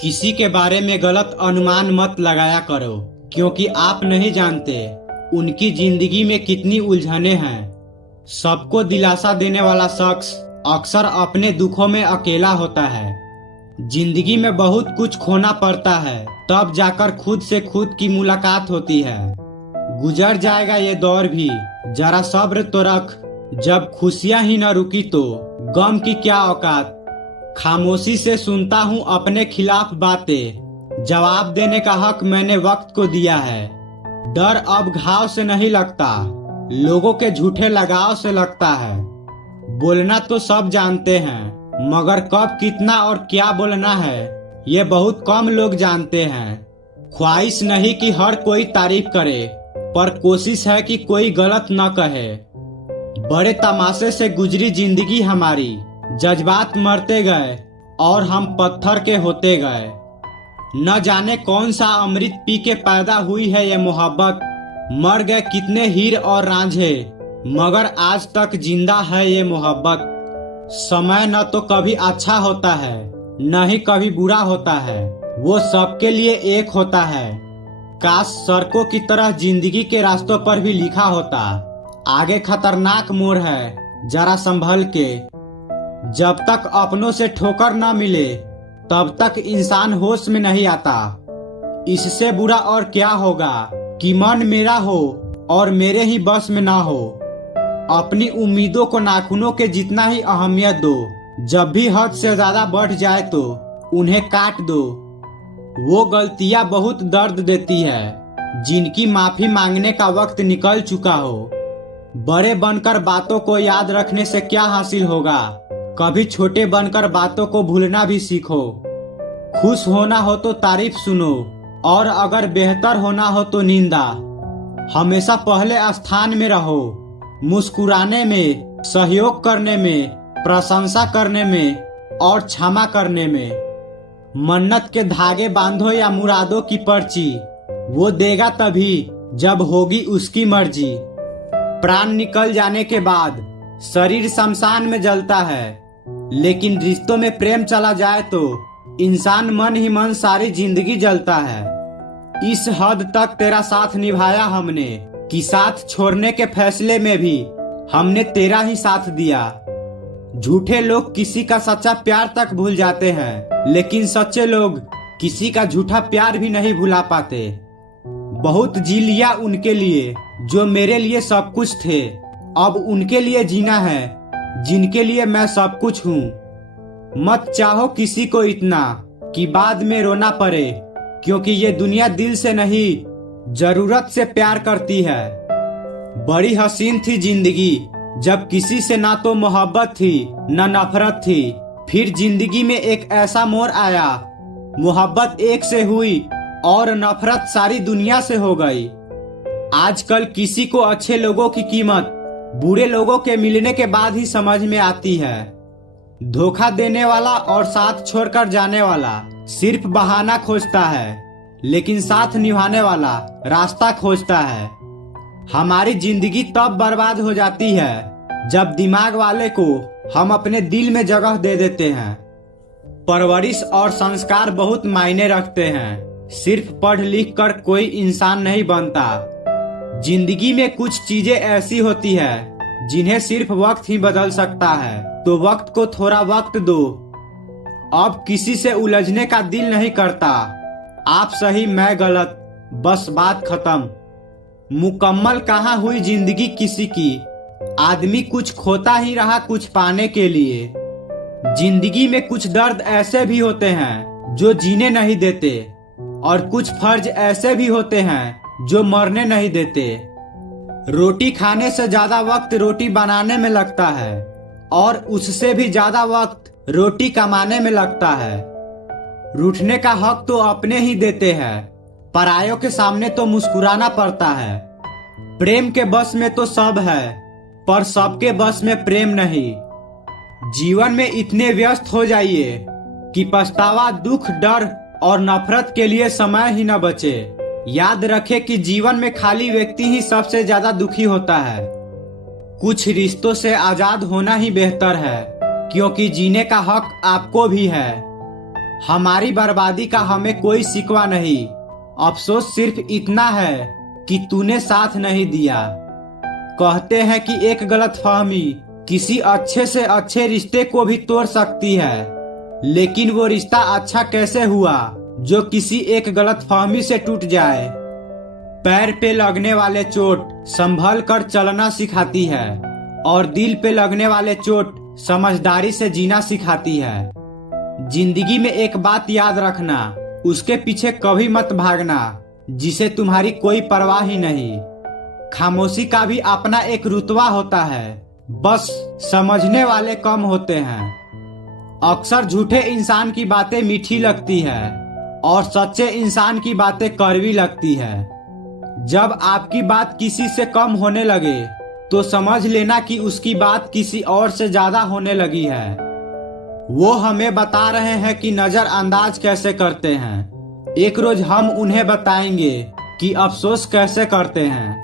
किसी के बारे में गलत अनुमान मत लगाया करो, क्योंकि आप नहीं जानते उनकी जिंदगी में कितनी उलझनें हैं। सबको दिलासा देने वाला शख्स अक्सर अपने दुखों में अकेला होता है। जिंदगी में बहुत कुछ खोना पड़ता है, तब जाकर खुद से खुद की मुलाकात होती है। गुजर जाएगा ये दौर भी, जरा सब्र तो रख। जब खुशियां ही न रुकी तो गम की क्या औकात। खामोशी से सुनता हूँ अपने खिलाफ बातें, जवाब देने का हक मैंने वक्त को दिया है। डर अब घाव से नहीं लगता, लोगों के झूठे लगाव से लगता है। बोलना तो सब जानते हैं, मगर कब कितना और क्या बोलना है ये बहुत कम लोग जानते हैं। ख्वाहिश नहीं कि हर कोई तारीफ करे, पर कोशिश है कि कोई गलत न कहे। बड़े तमाशे से गुजरी जिंदगी हमारी, जज्बात मरते गए और हम पत्थर के होते गए। न जाने कौन सा अमृत पी के पैदा हुई है ये मोहब्बत। मर गए कितने हीर और रांझे, मगर आज तक जिंदा है ये मोहब्बत। समय न तो कभी अच्छा होता है, न ही कभी बुरा होता है, वो सबके लिए एक होता है। काश सड़कों की तरह जिंदगी के रास्तों पर भी लिखा होता, आगे खतरनाक मोड़ है, जरा संभल के। जब तक अपनों से ठोकर न मिले तब तक इंसान होश में नहीं आता। इससे बुरा और क्या होगा कि मन मेरा हो और मेरे ही बस में ना हो। अपनी उम्मीदों को नाखूनों के जितना ही अहमियत दो। जब भी हद से ज्यादा बढ़ जाए तो उन्हें काट दो। वो गलतियां बहुत दर्द देती है, जिनकी माफी मांगने का वक्त निकल चुका हो। बड़े बनकर बातों को याद रखने से क्या हासिल होगा, कभी छोटे बनकर बातों को भूलना भी सीखो। खुश होना हो तो तारीफ सुनो, और अगर बेहतर होना हो तो निंदा। हमेशा पहले स्थान में रहो, मुस्कुराने में, सहयोग करने में, प्रशंसा करने में और क्षमा करने में। मन्नत के धागे बांधो या मुरादों की पर्ची, वो देगा तभी जब होगी उसकी मर्जी। प्राण निकल जाने के बाद शरीर शमशान में जलता है, लेकिन रिश्तों में प्रेम चला जाए तो इंसान मन ही मन सारी जिंदगी जलता है। इस हद तक तेरा साथ निभाया हमने कि साथ छोड़ने के फैसले में भी हमने तेरा ही साथ दिया। झूठे लोग किसी का सच्चा प्यार तक भूल जाते हैं, लेकिन सच्चे लोग किसी का झूठा प्यार भी नहीं भुला पाते। बहुत जी लिया उनके लिए जो मेरे लिए सब कुछ थे, अब उनके लिए जीना है जिनके लिए मैं सब कुछ हूँ। मत चाहो किसी को इतना कि बाद में रोना पड़े, क्योंकि ये दुनिया दिल से नहीं जरूरत से प्यार करती है। बड़ी हसीन थी जिंदगी जब किसी से ना तो मोहब्बत थी न नफरत थी। फिर जिंदगी में एक ऐसा मोड़ आया, मोहब्बत एक से हुई और नफरत सारी दुनिया से हो गई। आजकल किसी को अच्छे लोगों की कीमत बुरे लोगों के मिलने के बाद ही समझ में आती है। धोखा देने वाला और साथ छोड़कर जाने वाला सिर्फ बहाना खोजता है, लेकिन साथ निभाने वाला रास्ता खोजता है। हमारी जिंदगी तब बर्बाद हो जाती है जब दिमाग वाले को हम अपने दिल में जगह दे देते हैं। परवरिश और संस्कार बहुत मायने रखते हैं, सिर्फ पढ़ लिख कर कोई इंसान नहीं बनता। जिंदगी में कुछ चीजें ऐसी होती है जिन्हें सिर्फ वक्त ही बदल सकता है, तो वक्त को थोड़ा वक्त दो। अब किसी से उलझने का दिल नहीं करता, आप सही मैं गलत, बस बात खत्म। मुकम्मल कहाँ हुई जिंदगी किसी की, आदमी कुछ खोता ही रहा कुछ पाने के लिए। जिंदगी में कुछ दर्द ऐसे भी होते हैं जो जीने नहीं देते, और कुछ फर्ज ऐसे भी होते हैं जो मरने नहीं देते। रोटी खाने से ज्यादा वक्त रोटी बनाने में लगता है, और उससे भी ज्यादा वक्त रोटी कमाने में लगता है। रूठने का हक तो अपने ही देते हैं, परायों के सामने तो मुस्कुराना पड़ता है। प्रेम के बस में तो सब है, पर सबके बस में प्रेम नहीं। जीवन में इतने व्यस्त हो जाइए कि पछतावा, दुख, डर और नफरत के लिए समय ही न बचे। याद रखे कि जीवन में खाली व्यक्ति ही सबसे ज्यादा दुखी होता है। कुछ रिश्तों से आजाद होना ही बेहतर है, क्योंकि जीने का हक आपको भी है। हमारी बर्बादी का हमें कोई शिकवा नहीं, अफसोस सिर्फ इतना है कि तूने साथ नहीं दिया। कहते हैं कि एक गलतफहमी किसी अच्छे से अच्छे रिश्ते को भी तोड़ सकती है, लेकिन वो रिश्ता अच्छा कैसे हुआ जो किसी एक गलतफहमी से टूट जाए। पैर पे लगने वाले चोट संभल कर चलना सिखाती है और दिल पे लगने वाले चोट समझदारी से जीना सिखाती है। जिंदगी में एक बात याद रखना, उसके पीछे कभी मत भागना जिसे तुम्हारी कोई परवाह ही नहीं। खामोशी का भी अपना एक रुतबा होता है, बस समझने वाले कम होते हैं। अक्सर झूठे इंसान की बातें मीठी लगती है और सच्चे इंसान की बातें कड़वी लगती है। जब आपकी बात किसी से कम होने लगे तो समझ लेना कि उसकी बात किसी और से ज्यादा होने लगी है। वो हमें बता रहे हैं कि नजरअंदाज कैसे करते हैं, एक रोज हम उन्हें बताएंगे कि अफसोस कैसे करते हैं।